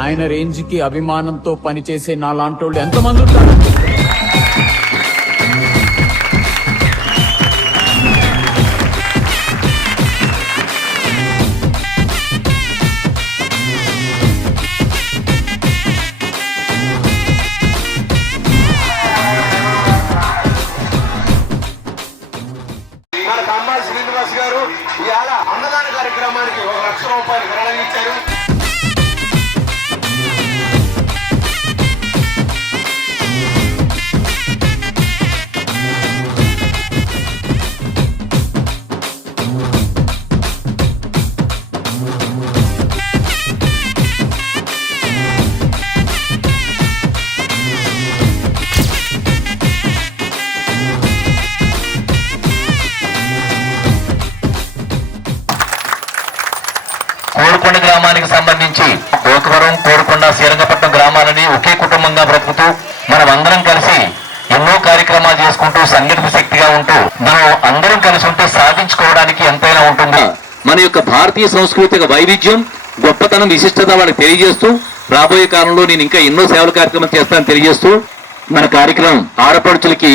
ఆయన రేంజ్ కి అభిమానంతో పనిచేసే నాలాంటోళ్ళు ఎంతమంది ఉంటారు? మన కమ్మాల శ్రీనివాస్ గారు ఇవాళ అన్నదాన కార్యక్రమానికి 1 లక్ష రూపాయలు విరాళం ఇచ్చారు. కోరుకొండ గ్రామానికి సంబంధించి గోకవరం, కోరుకొండ, శ్రీరంగపట్నం గ్రామాలని ఒకే కుటుంబంగా బ్రతుకుతూ మనం అందరం కలిసి ఎన్నో కార్యక్రమాలు చేసుకుంటూ సంఘటిత శక్తిగా ఉంటూ మనం అందరం కలిసి ఉంటే సాధించుకోవడానికి ఎంతైనా ఉంటుంది. మన యొక్క భారతీయ సాంస్కృతిక వైవిధ్యం, గొప్పతనం, విశిష్టత వాళ్ళకి తెలియజేస్తూ రాబోయే కాలంలో నేను ఇంకా ఎన్నో సేవల కార్యక్రమాలు చేస్తానని తెలియజేస్తూ మన కార్యక్రమం ఆడపడుచులకి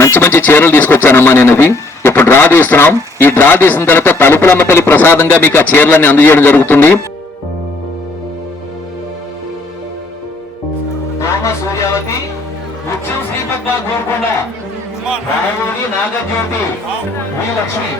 మంచి మంచి చీరలు తీసుకొచ్చానమ్మా నేను. అది ఇప్పుడు డ్రా తీస్తున్నాం. ఈ డ్రా తీసిన తర్వాత తలుపులమ్మ తల్లి ప్రసాదంగా మీకు ఆ చీరలన్నీ అందజేయడం జరుగుతుంది. సూర్యావతి, ముత్యం శ్రీపద్మ, గోల్కొండ, నాగజ్యోతి, వి లక్ష్మి.